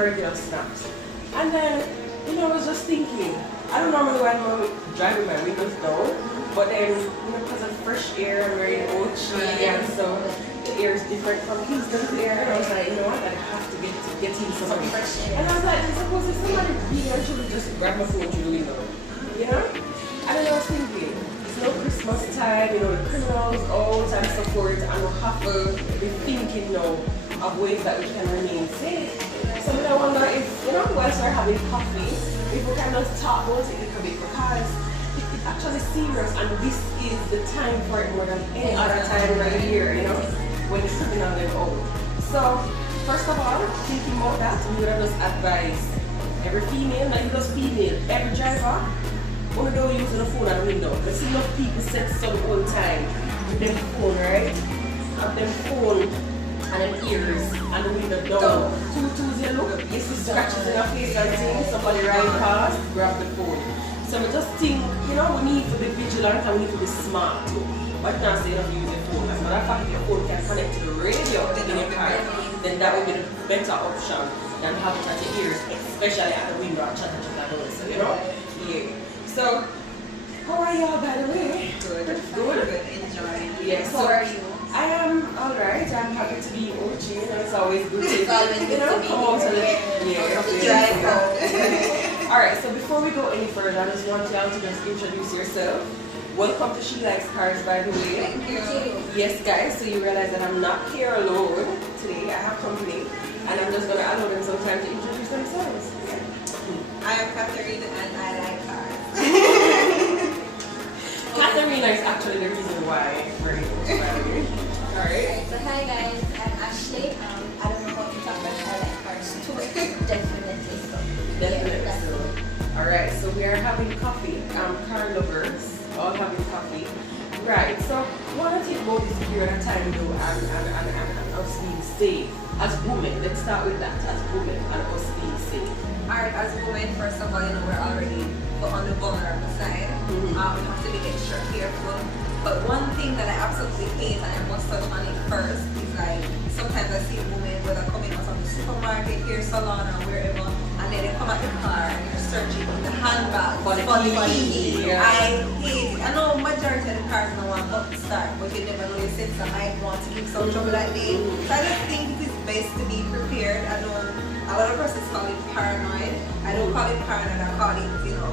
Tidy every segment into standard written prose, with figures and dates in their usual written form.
the regular snaps. And then, you know, I was just thinking, I don't normally when I'm driving my windows down, but then, you know, because of fresh air, I'm wearing Ochi, and so the air is different from Houston's air, and I was like, you know what, I have to get in some fresh air. And I was like, I suppose if somebody really actually just grab my phone through the window, you know? And then I was thinking, it's no Christmas time, you know, the criminals out and so forth, and we'll have to be thinking now of ways that we can remain safe. So I wonder if, you know, whilst we're having coffee, if we can just talk about it a little bit, because it's actually serious, and this is the time for it more than any other time right here, you know, when the criminal them out. So, first of all, thinking about that, we would just advise every female, not even just female, every driver, when don't use the phone at the window. There's enough people set some old time with them phone, right? Have them phone and them ears and the window down. Two, look, you see scratches in your face and things, somebody riding past, grab the phone. So I just think, you know, we need to be vigilant and we need to be smart too. But not say not use your phone. As a matter of fact, if your phone can connect to the radio in your car, then that would be the better option than have it at your ears, especially at the window and chat so, you know? Yeah. So, how are y'all by the way? Good. Good. Enjoying. Yes. How are you? I am alright. I'm happy to be OG. You know, it's always good to, It's always good to be come out to the drive home. Alright, so before we go any further, I just want y'all to just introduce yourself. Welcome to She Likes Cars, by the way. Thank you. Yes, guys, so you realize that I'm not here alone today. I have company, and I'm just going to allow them some time to introduce themselves. I am Catherine and I like cars. Katharina is actually the reason why we're able to marry you. Alright. So hi guys, I'm Ashley. I don't know how to talk about I like cars too. Definitely so. Definitely Yeah, so. Alright, so we are having coffee. Car lovers, all having coffee. Right, so what I think about this period of time though and us being safe as women. Let's start with that, as women and us being safe. Alright, as women, first of all, you know, we're already on the vulnerable side. We have to be extra careful. But one thing that I absolutely hate, and I must touch on it first, is like sometimes I see women whether coming out of the supermarket, hair salon, or wherever, and then they come at the car and you're searching in the handbag for the key. Yeah. I hate it. I know majority of the cars don't want button start, but you never know your sense I might want to give some trouble that day. So I just think it is best to be prepared. I know a lot of persons call it paranoid. I don't call it paranoid, I call it, you know,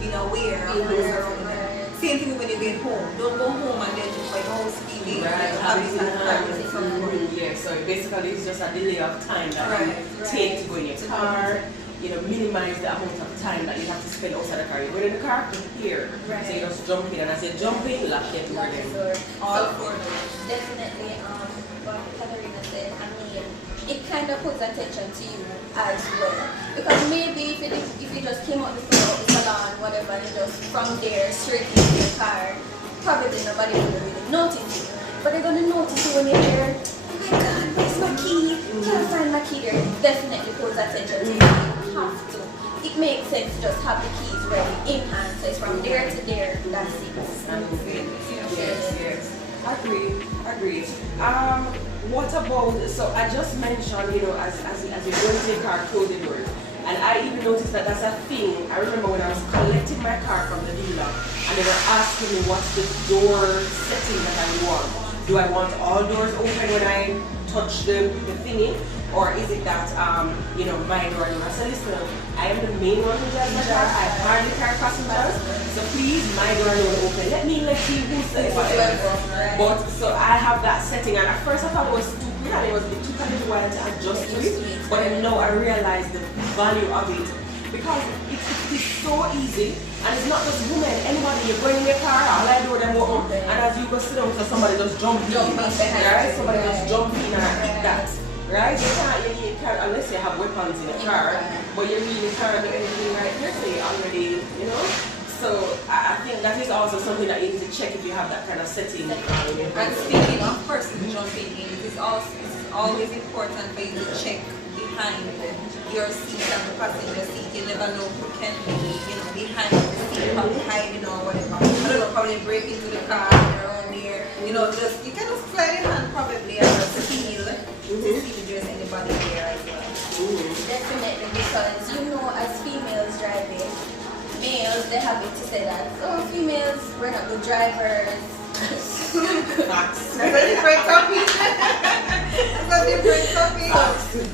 being aware of what's around there. Same thing when you get home. Don't go home and then just like house feeling. Right, Habits and practice. yeah, so basically it's just a delay of time that you take to go in your car, you know, minimize the amount of time that you have to spend outside the car. You go in the car, here, so you just jump in, and as you jump in, lock your door then. All for definitely what Katharina said, I mean, it kind of puts attention to you as well. Because maybe if you just came out the salon, whatever, and you just from there straight into your car, probably nobody will really notice you. But they're going to notice you when you're there. Oh my God, where's my key? Can't find my key there. Definitely puts attention to you. You have to. It makes sense to just have the keys ready in hand. So it's from there to there. That's it. Yes. Agreed. What about, so I just mentioned, you know, as you go into your car, close the doors. And I even noticed that that's a thing. I remember when I was collecting my car from the dealer and they were asking me what's the door setting that I want. Do I want all doors open when I touch the thingy? Or is it that, you know, my door? And I said, listen, I am the main one who drives my car. I hardly car passengers. So please, my door don't open. Let me let you who says whatever. But, so I have that setting. And at first I thought it was stupid and it took a little while to adjust to it. But then now I realize the value of it. Because it is so easy. And it's not just women, anybody, you're going in your car, all I do them open. And as you go sit down, so somebody just jump in. Right? Somebody just jump in and eat that. Right? You can't, unless you have weapons in the car, but you really can't do anything right here, so you already, you know? So I think that is also something that you need to check if you have that kind of setting. And speaking of persons jumping in, it is always important for you to check behind your seat and the passenger seat. You never know who can be, you know, behind the seat, probably hiding or whatever. I don't know, probably break into the car and around there. You know, just you can just slide in and probably just feel to see if there's anybody there as well. Definitely. because you know, as females driving, males they have it to say that, oh, females, we're not good drivers. Facts. That's a different topic. That's a different topic.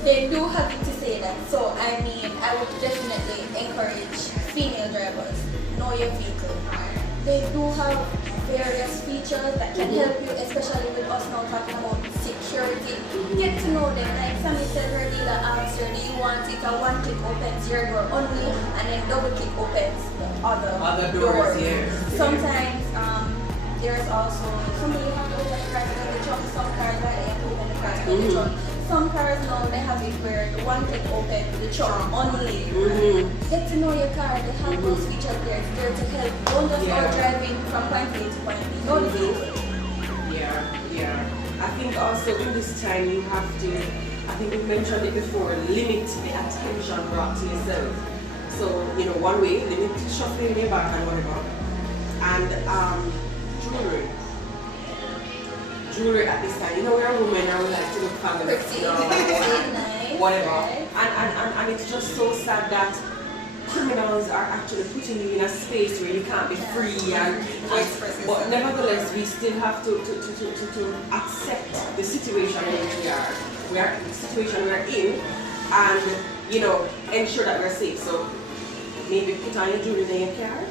They do have it to say that. So I mean, I would definitely encourage female drivers, know your vehicle. They do have various features that can help you, especially with us now talking about security. Get to know them. Like Sammy said, her dealer asks her, do you want it? A one click opens your door only, and then double click opens the other doors. Yes. Sometimes there's also somebody have to open the car in the truck. Some cars like they have to open the car in the truck. Some cars now they have it where the one click open the truck only. Get to know your car. They have those features there. It's there to help. Don't just go driving from point A to point B. Know the vehicle. Yeah. I think also in this time you have to, I think we mentioned it before, limit the attention brought to yourself. So, you know, one way, limit shuffling your back and whatever. And jewelry at this time. You know, we're a woman and we like to look fabulous. Pretty, nice, whatever. right? And it's just so sad that criminals are actually putting you in a space where you can't be free but nevertheless we still have to accept the situation in which we are the situation we're in, and you know, ensure that we're safe. So maybe put on your jewelry in your car.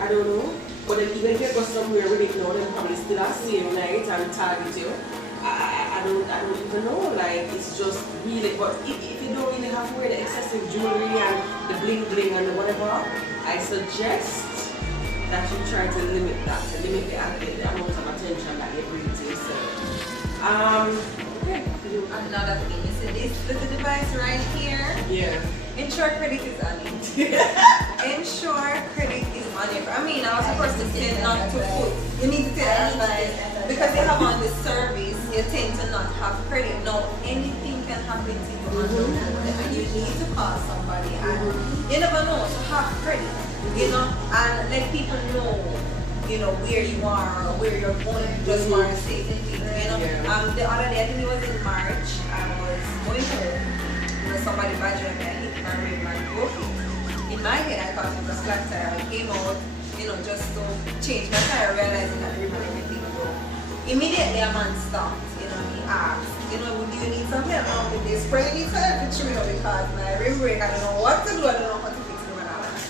I don't know. But then even if you go somewhere we didn't know, them probably still are seeing light and target you. I don't even know, like it's just really, but if you don't really have to wear the excessive jewelry and the bling bling and the whatever, I suggest that you try to limit that, to limit the amount of attention that you bring to yourself. Okay. Another thing, you see this little device right here? Yeah. Ensure credit is on it. Ensure credit is on it. I mean, I was supposed to say not to put. You need to take that advice because you have on the service, you tend to not have credit. No, anything can happen to you on the road, and you need to call somebody. And you never know to have credit, you know, and let people know, you know, where you are or where you're going. Just for safety, you know. The other day, I think it was in March, I was going home. Somebody badgered me, I hit my rim and broke it. In my head, I thought it was flat tire. I came out, you know, just to change my tire, realizing that the rim and everything broke. Immediately, a man stopped, you know, he asked, you know, do you need some help now with this? Probably need to help it through, you know, because my rim brake, I don't know what to do, I don't know how to fix it when I was.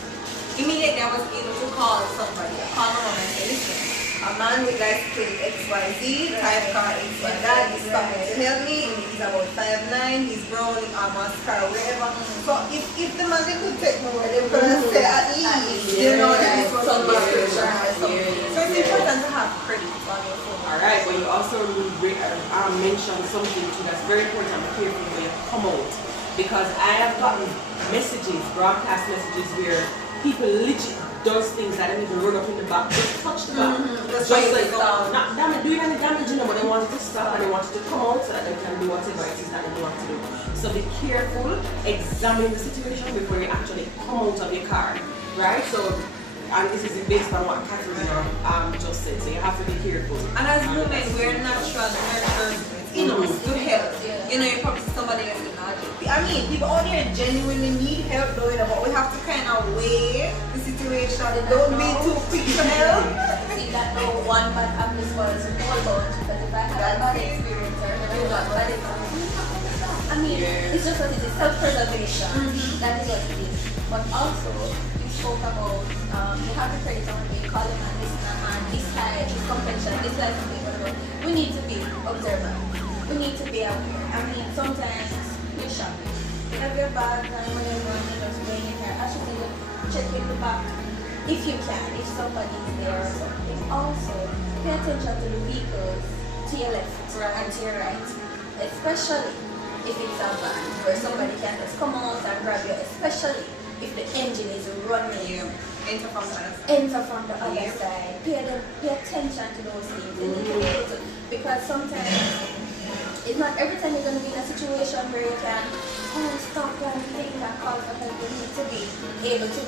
Immediately, I was able to call somebody. I called my mom and said, listen, a man with license plate XYZ, type car XYZ, he's coming to help me. He's about 5'9", he's brown, almost car, wherever. So if the man they could take me where they could say at least, you know, that this was on my picture or something. So it's important to have credit on your phone. Alright, but you also mentioned something too that's very important to be careful when you come out. Because I have gotten messages, broadcast messages where people legit does things that don't even run up in the back, just touch the back. Just like, not doing any damage, you know, but they want to stop and they want you to come out so that they can do whatever it is that they want to do. So be careful, examine the situation before you actually come out of your car, right? So, and this is based on what Catherine just said, so you have to be careful. And as women, we're natural nurturers, you know, to help. You know, you probably see somebody else in I mean, people out there genuinely need help though, you know, but we have to kind of weigh the situation. Don't be too quick to help. See that no one bad happens for us all about, because if I had a bad experience or do not bad experience, I mean, it's just what it is, self-preservation. That is what it is. But also, you spoke about, you have the credit on the call them and this and this high, this compensation, this like something, whatever. We need to be observant. We need to be aware. I mean, sometimes you shopping. You have your bag and whatever, and you're just going in here. Actually, check in the back if you can, if somebody is there or something. Also, pay attention to the vehicles to your left and to your right. Especially if it's a van where somebody can just come out and grab you, especially if the engine is running. Enter from the other side. Enter from the other side. Pay attention to those things. You need to be able to, because sometimes it's not every time you're going to be in a situation where you can stop and think and call for help. You need to be able to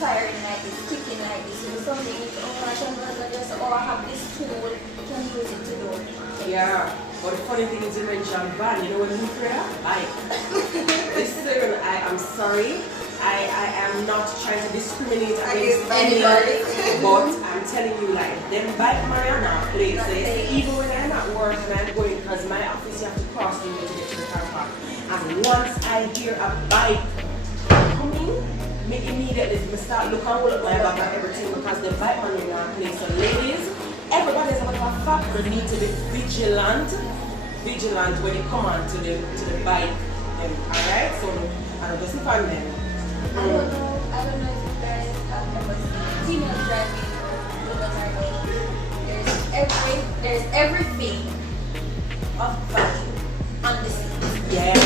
fire in like this, kick in like this. If something is, I can run this, or I have this tool, you can use it to do it. Yeah, but the funny thing is you mentioned van, you know what I mean for that? Like, listen, I am sorry. I am not trying to discriminate against anybody. but I'm telling you, like, them bike Mariana places, even when I'm at work and I'm going, because my office you have to cross the way to get to the car park. And once I hear a bike coming, me immediately start looking and hold up my back and everything because the bike Mariana place. So ladies, everybody's about to fact you need to be vigilant when you come on to the bike. Alright? So I don't just find them. I don't know if you guys have ever seen female driving there's everything of value on the seat. Yes.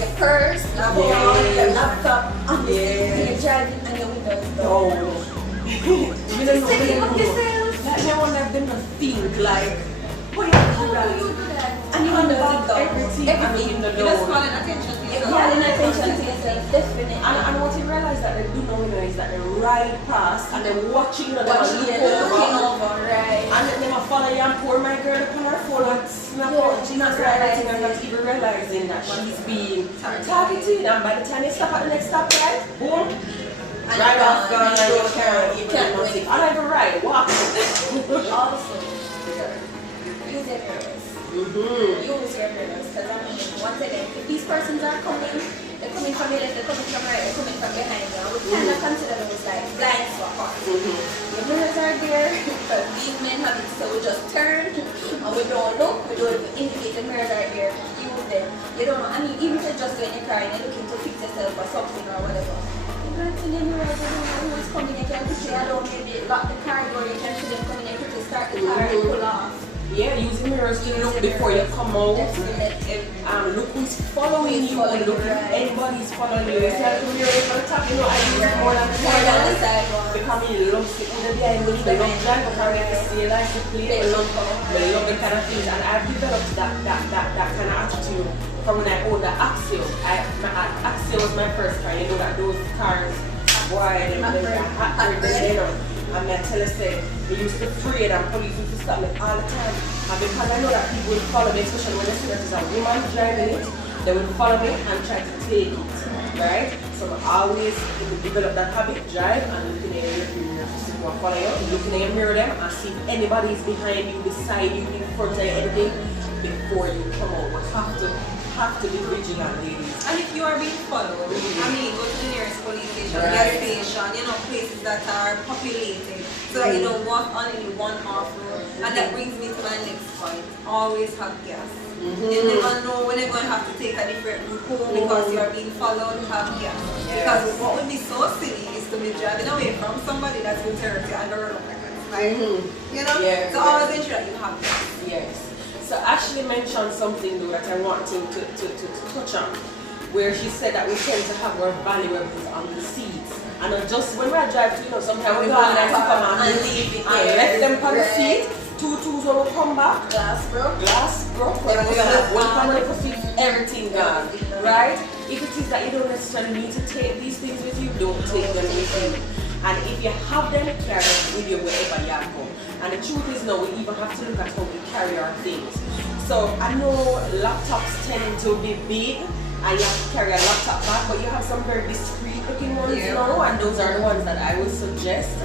Your purse, your phone, your laptop on the seat when you're driving and your windows down. You don't know Setting up yourself. Like no one have them to think like, why you do that? And you want to sit down. Everything. You're just calling attention to You're yourself. calling attention to yourself, definitely. And what you realize that they do know is that they ride past and they're watching you, Watching you, looking over, right? and then they might follow you and pour my girl upon her phone and snap out Jesus everything and not even realizing that she's being targeted. And by the time they stop at the next stoplight, boom, right off gone and you can't do nothing. I don't even ride, walk. Also, use your mirrors. Use your mirrors, because I mean, once again, if these persons are coming, they're coming from your left, they're coming from right, they're coming from behind you, I would kind of consider those like blind spots. Your mirrors are there, because these men have it, so we just turn, and we don't look, we don't even indicate the mirrors are there, use them. You don't know, I mean, even if you're just in your car and you're looking to fix yourself or something or whatever, you don't see the mirrors, you don't know who's coming, you can quickly allow maybe lock the car door, you can see them coming and quickly start the car and pull off. Yeah, using mirrors to look before you come out. Look who's following you. Look if anybody's following you. It's like the mirror for the top, you know, I use it more than the side one. Because I love sitting in the behind me, I love driving because I get to see like the play. I love the kind of things, and I've developed that kind of attitude from when I owned the Axio. Axio was my first car. You know that those cars, boy, they're hot. And I tell us that they used to afraid and police used to stop me all the time. And because I know that people will follow me, especially when they see that it's a woman driving it, they will follow me and try to take it. Right? So I always develop that habit, drive and looking at your mirror to see who follow you, looking at your mirror them and see if anybody is behind you, beside you, in front of you, anything before you come out. We have to be vigilant, ladies. And if you are being followed, I mean, go to the nearest police station, gas station, you know, places that are populated, so that you don't walk only one off road. And that brings me to my next point. Always have gas. You never know when you're going to have to take a different route home because you are being followed, have gas. Because what would be so silly is to be driving away from somebody that's been terrible and the road like, you know? So always ensure that you have gas. Yes. So Ashley mentioned something though that I want to touch on, where she said that we tend to have our valuables on the seats. And just when we drive, you know, sometimes we go on and come and leave it and left them on the seat. Two twos when we come back. Glass broke. Then we have one corner for seat, everything gone. Right? If it is that you don't necessarily need to take these things with you, don't take them with you. And if you have them, carry them with you wherever you go. And the truth is now we even have to look at how we carry our things. So I know laptops tend to be big and you have to carry a laptop bag, but you have some very discreet looking ones, you know, and those are the ones that I would suggest,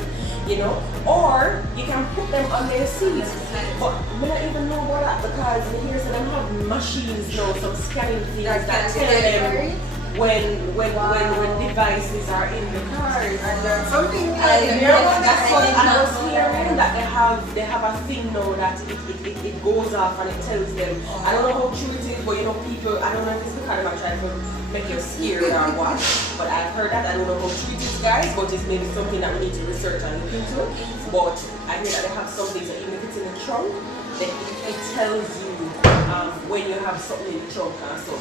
you know. Or you can put them under your seats. But we don't even know about that because here's them have machines now, some scanning things that tell them when devices are in the cars. And something that's what I was hearing, that they have a thing now that it goes off and it tells them. I don't know how true it is, but you know, people, I don't know if it's because I'm trying to make you scared or what, but I've heard that. I don't know how true it is, guys, but it's maybe something that we need to research and look into. But I hear that they have something, so even if it's in the trunk, then it tells you when you have something in the trunk and so.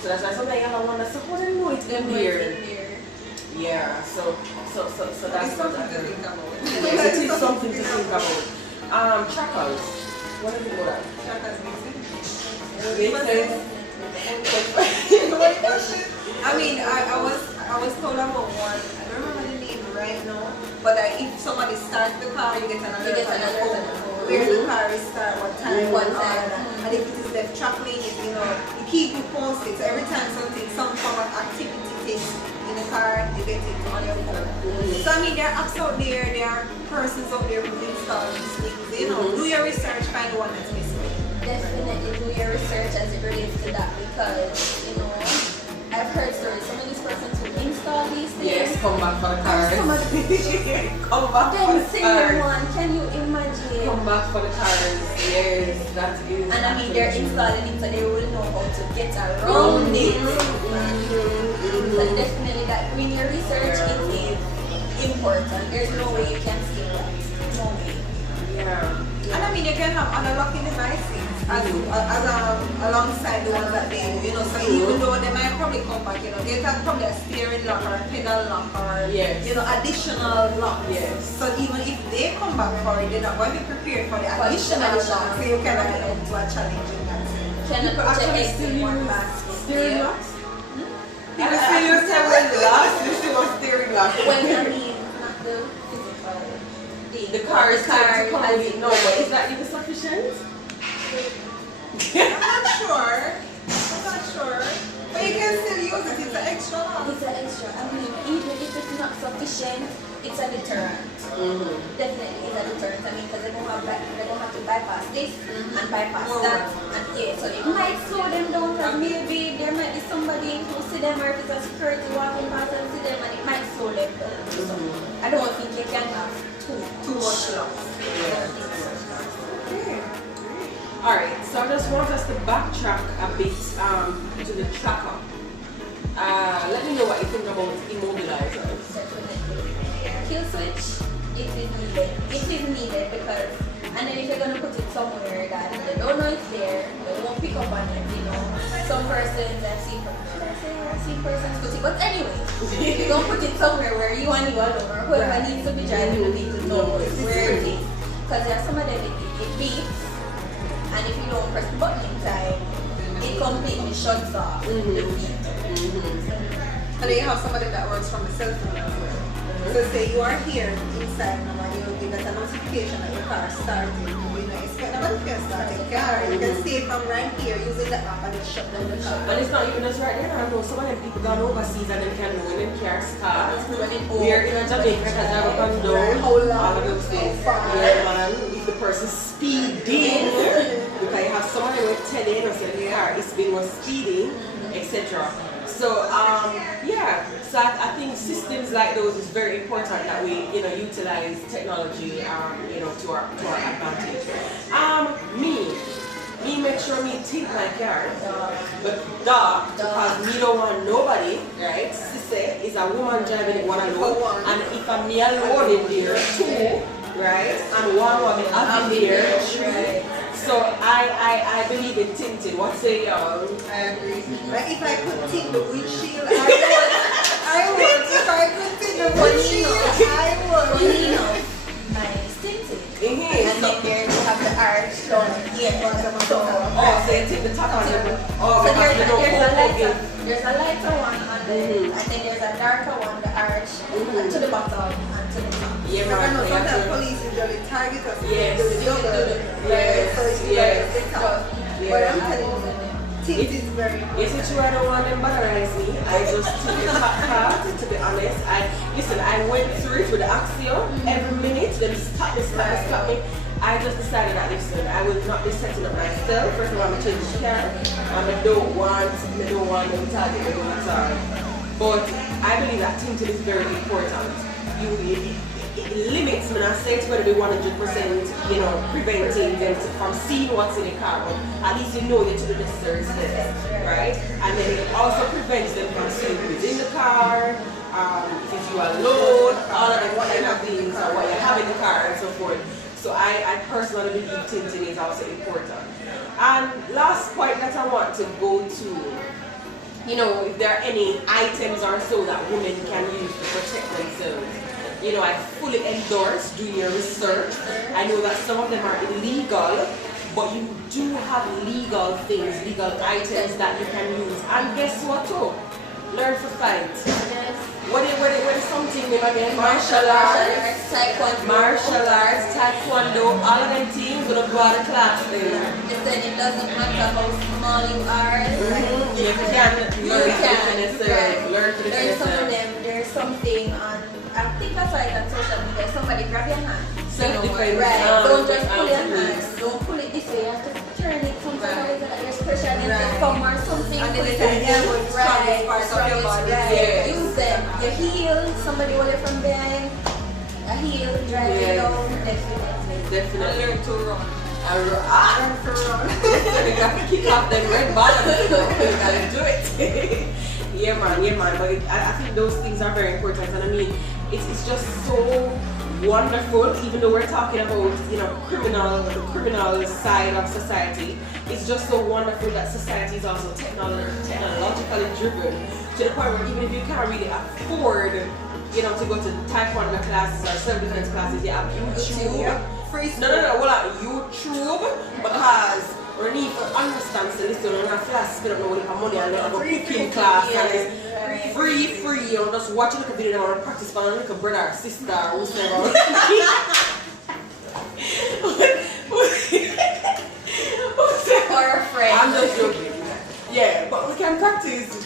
So that's why sometimes you have a wonder, so how do you know it's in here? Yeah, so that's something to think about. Yes, it is something to think about. Trackers. What do you think about that? Trackers I mean, I was told about one. I don't remember the name right now. But if somebody starts the car, you get an alert on your phone. Where the car is start, what time, and if it is left track lane, you know, you keep you posted. So every time some form of activity takes in the car, you get it on your phone. So I mean, there are apps out there, there are persons out there who install these things. You know, do your research, find the one that's missing. Definitely do your research as it relates to that because, you know, I've heard stories. Some of these persons who install these things. Yes, come back for the cars. Some of Come back for them the single cars. one, can you imagine? Come back for the cars. Yes, that is. And I mean, they're installing it so they will know how to get around it. So definitely that doing your research is important. There's no way you can skip that. No way. Yeah. And I mean, you can have unlocking devices alongside the ones that they do, you know, so even though they might probably come back, you know, they have probably a steering lock or a pedal lock or, you know, additional locks. Yes. So even if they come back for it, they're not going to be prepared for the additional lock, so you cannot get into a challenge in that sense. Cannot People put your actually eggs still in one use basket. steering Yeah. locks. People still use steering locks. You still use steering locks. When I mean, not the physical thing. The car is car to come has with it. No, but is that even sufficient? I'm not sure. But you can still use it, it's an extra lock. It's an extra. I mean, even if it's not sufficient, it's a deterrent. Definitely, it's a deterrent. I mean, because they don't have to bypass this and bypass that, and so it might slow them down. Because maybe there might be somebody who see them, or if it's a security walking past and see them, and it might slow them down. So I don't think you can have too much loss. Alright, so I just want us to backtrack a bit to the tracker. Let me know what you think about immobilizers. Definitely. Kill switch, it is needed. It is needed because, and then if you're going to put it somewhere that they don't know it's there, they won't pick up on it, you know. Some persons I've seen persons put it, but anyway, you don't put it somewhere where you and you alone or whoever needs to be driving will need to know where it is. Because there are some of them it beeps, and if you don't press the button in time, it completely shuts off the beep. And then you have somebody that works from a cell phone as well. So say you are here inside now and you get a notification that your car started. You know, expect nobody can start your car. You can stay from right here using the app and it shut down the car. And it's not even just right there. I know some of them people gone overseas and they can know when them cars start. We're in a Jamaica because I have a condo. All of those things. Yeah, man. If the person's speeding, because you have someone who will tell you that the car is being speeding, etc. So yeah, so I think systems like those is very important that we utilize technology to our advantage. Me make sure me think my car, but because me don't want nobody, right? Sisse is a woman driving it one alone, and if I'm me alone in there two, right, and one woman I'm there three. So I believe in tinting. What say y'all? I agree. Like if I could tint the windshield, I would. If I could tint the windshield, I would. Funny enough, mine is tinted. And then there you have the arch down here. So you take the top on it. So there's a lighter one on the, and then there's a darker one, the arch, to the bottom and to the top. Yeah, I know right. sometimes police usually target us. Yes. But I'm telling you, tint is very important. Yes, it's true. I don't want them botterize me. I just took the top part, to be honest. I went through it with the Axio every minute. Them stop me. I just decided that listen, I will not be setting up myself. First of all, I'm changing the car, and I don't want them target me all the time. But I believe that tinting is very important. It limits, when I say it's going to be 100%, preventing them from seeing what's in the car, but at least you know that you do the necessary steps, right? And then it also prevents them from seeing who's in the car, if you are alone, all of the kind of things, or what you have in the car and so forth. So I personally believe tinting is also important. And last point that I want to go to, if there are any items or so that women can use to protect themselves. I fully endorse doing your research. I know that some of them are illegal, but you do have legal things, legal items that you can use. And guess what too? Learn to fight. What is something name again? Martial arts, taekwondo, all of them things will go out of class there. It doesn't matter how small you are. You can learn for the There's some of them something on, I think I saw it on social media, somebody grab your hand. Self-defense. Right, don't just pull your hand, don't pull it this way, you have to turn it something like that, there's pressure against the thumb or something. And then Put it's it like, right, strongest part of your body. right. Yes. Use them, your heel, somebody hold it from behind, a heel, drive it Yes. down, definitely. Definitely. Learn to run. Learn to run. You got to kick off them red bottoms, you know. You gotta do it. Yeah, man. But I think those things are very important, and I mean, it's just so wonderful. Even though we're talking about, you know, the criminal side of society, it's just so wonderful that society is also technologically driven to the point where even if you can't really afford, you know, to go to taekwondo classes or self-defense classes, you have YouTube. Free No, YouTube, because we need to understand, so listen, we have to spend up with money and then have a cooking class and it's free, you know, just watch a little video and practice for a little brother or sister or whoever. Or a friend. I'm just joking. Yeah, but we can practice.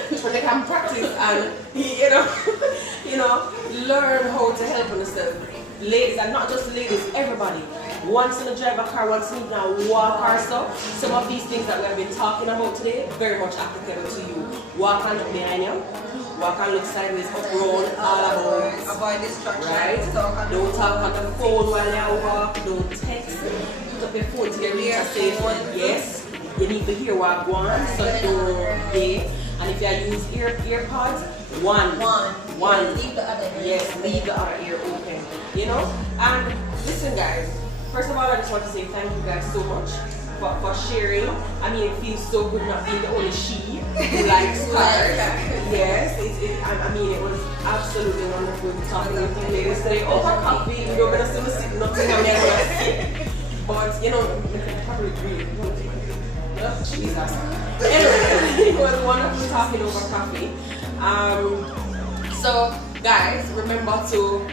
And you know, learn how to help yourself. Ladies, and not just ladies, everybody. Once you drive a car, once you walk or so, some of these things that we have been talking about today, very much applicable to you. Walk and look behind you. Walk and look sideways, up, round, all about. Avoid distraction. Right? Don't talk on the phone while you walk. Don't text. Put up your phone to get ready to say yes. You need to hear what I want, so don't, yeah. And if you use earpods, one. Leave the other ear. Yes, leave the other ear open. You know? And listen, guys. First of all, I just want to say thank you guys so much for sharing. I mean, it feels so good not being the only she who likes cars. Yes, I mean, it was absolutely wonderful talking with you ladies today over coffee. You're going to still sit nothing on there. But, you know, probably agree. Jesus. Anyway, it was wonderful talking over coffee. So, guys, remember to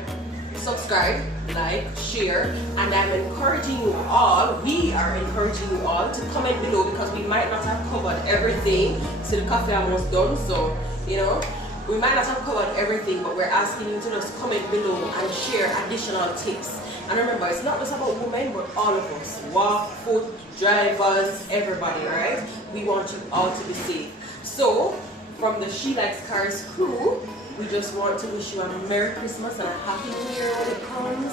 subscribe, like, share, and I'm encouraging you all, we are encouraging you all to comment below because we might not have covered everything. So the coffee almost done, so, you know, we might not have covered everything, but we're asking you to just comment below and share additional tips. And remember, it's not just about women, but all of us. Walk, foot, drivers, everybody, right? We want you all to be safe. So, from the She Likes Cars crew, we just want to wish you a Merry Christmas and a Happy New Year when it comes.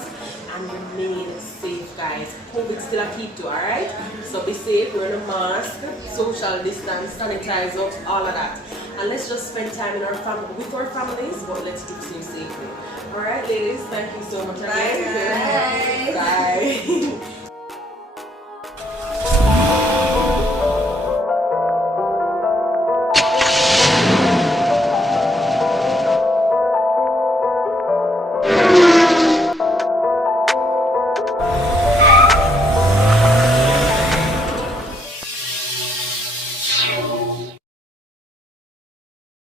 And remain safe, guys. COVID still a keep to, alright? So be safe, wear a mask, social distance, sanitize up, all of that. And let's just spend time with our families, but let's do so safely. Alright, ladies, thank you so much again. Bye. Bye.